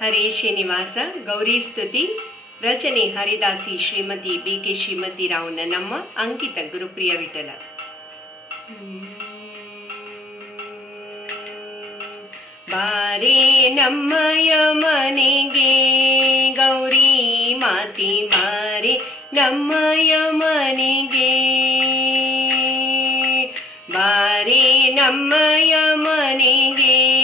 ಹರೇ ಶ್ರೀನಿವಾಸ, ಗೌರಿ ಸ್ತುತಿ. ರಚನೆ ಹರಿದಾಸಿ ಶ್ರೀಮತಿ ಬಿ ಕೆ ಶ್ರೀಮತಿ ರಾವ್ನ ನಮ್ಮ ಅಂಕಿತ ಗುರುಪ್ರಿಯ ವಿಠಲ. ಬಾರಿ ನಮ್ಮಯ ಮನೆಗೆ, ಗೌರಿ ಮಾತಿ ಮಾರಿ ನಮ್ಮ ಮನೆಗೆ. ಬಾರೆ ನಮ್ಮಯ ಮನೆಗೆ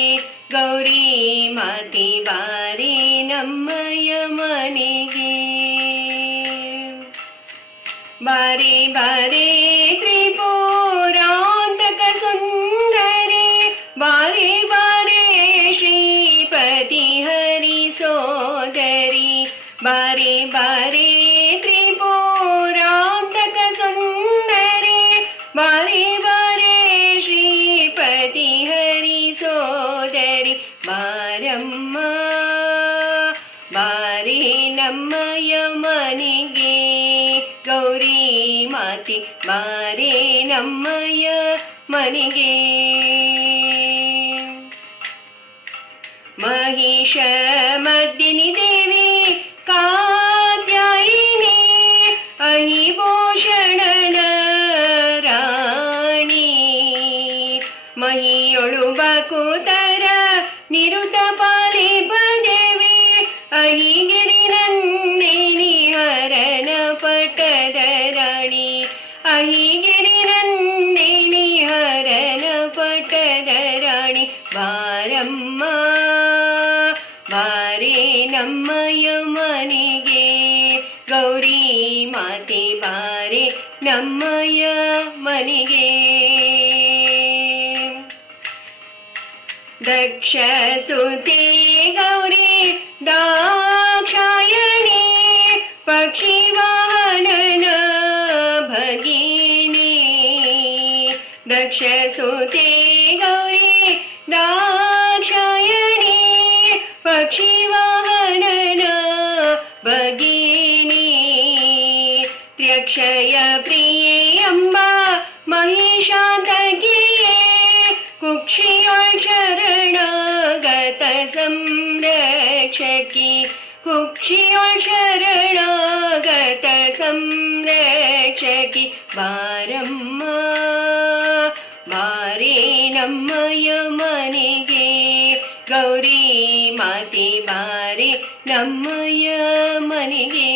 ಗೌರಿ ಮಾತಿ ಬಾರೆ ನಮ್ಮಯ ಮನೆಗೆ ಬಾರೆ ಬಾರೆ ತ್ರಿಪುರಾಂತಕ ಸುಂದರಿ ಬಾರೆ ಬಾರೆ ಸೋದರಿ ಬಾರಮ್ಮ ಬಾರಿ ನಮ್ಮಯ ಮನೆಗೆ ಗೌರಿ ಮಾತಿ ಬಾರೆ ನಮ್ಮಯ ಮನೆಗೆ. ಮಹಿಷ ಮದ್ದಿನಿ ರಾಣಿ ಬಾರಮ್ಮ ಬಾರೆ ನಮ್ಮಯ ಮನೆಗೆ ಗೌರಿ ಮಾತೆ ಬಾರೆ ನಮ್ಮಯ ಮನೆಗೆ ದಕ್ಷ ಸುತಿ ಗೌರಿ ದಾಕ್ಷಾಯಣಿ ಪಕ್ಷಿ ವಾಹನನ ಭಗಿನಿ ದಕ್ಷ ಸುತಿ ಗೌರಿ दाक्षायणी पक्षिवाहन भगिनी। त्र्यक्षय प्रिय अम्मा महिषा ते कुक्षियो शरणगत स्रकी वारम् ಮನೆಗೆ ಗೌರಿ ಮಾತೆ ಬಾರೆ ನಮ್ಮಯ ಮನೆಗೆ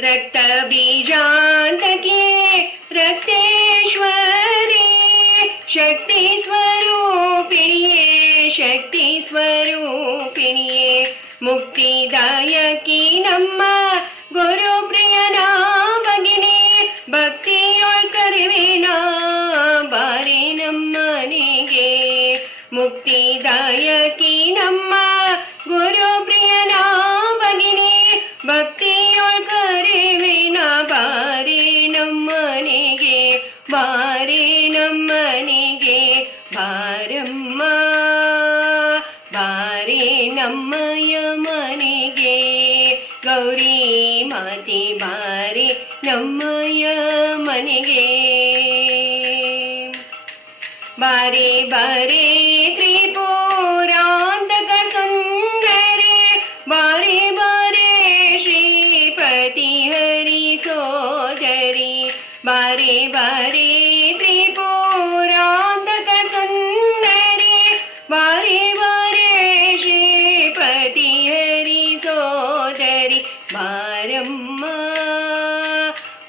ರಕ್ತ ಬೀಜಾಂತಕ್ಕೆ ರಕ್ತೇಶ್ವರಿ ಶಕ್ತಿ ಸ್ವರೂಪಿಣಿಯೇ ಶಕ್ತಿ ಸ್ವರೂಪಿಣಿಯೇ ಮುಕ್ತಿದಾಯಕಿ ನಮ್ಮ ಮುಕ್ತಿದಾಯಕಿ ನಮ್ಮ ಗುರು ಪ್ರಿಯನ ಭಗಿನಿ ಭಕ್ತಿಯೊಳ್ ಕರುವಿನ ಬಾರಿ ನಮ್ಮನಿಗೆ ಬಾರಿ ನಮ್ಮನಿಗೆ ಬಾರಮ್ಮ ಬಾರಿ ನಮ್ಮಯ ಮನೆಗೆ ಗೌರಿ ಮಾತೆ ಬಾರಿ ನಮ್ಮಯ ಮನೆಗೆ ಬಾರೆ ಬಾರೆ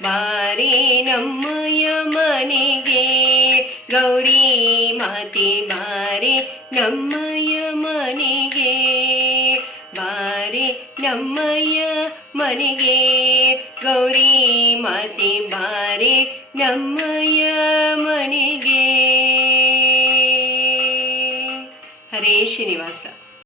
ಬಾರೆ ನಮ್ಮಯ ಮನೆಗೆ, ಗೌರಿ ಮಾತೆ ಬಾರೆ ನಮ್ಮಯ ಮನೆಗೆ, ಬಾರೆ ನಮ್ಮಯ ಮನೆಗೆ, ಗೌರಿ ಮಾತೆ ಬಾರೆ ನಮ್ಮಯ ಮನೆಗೆ. ಹರೇ ಶ್ರೀನಿವಾಸ.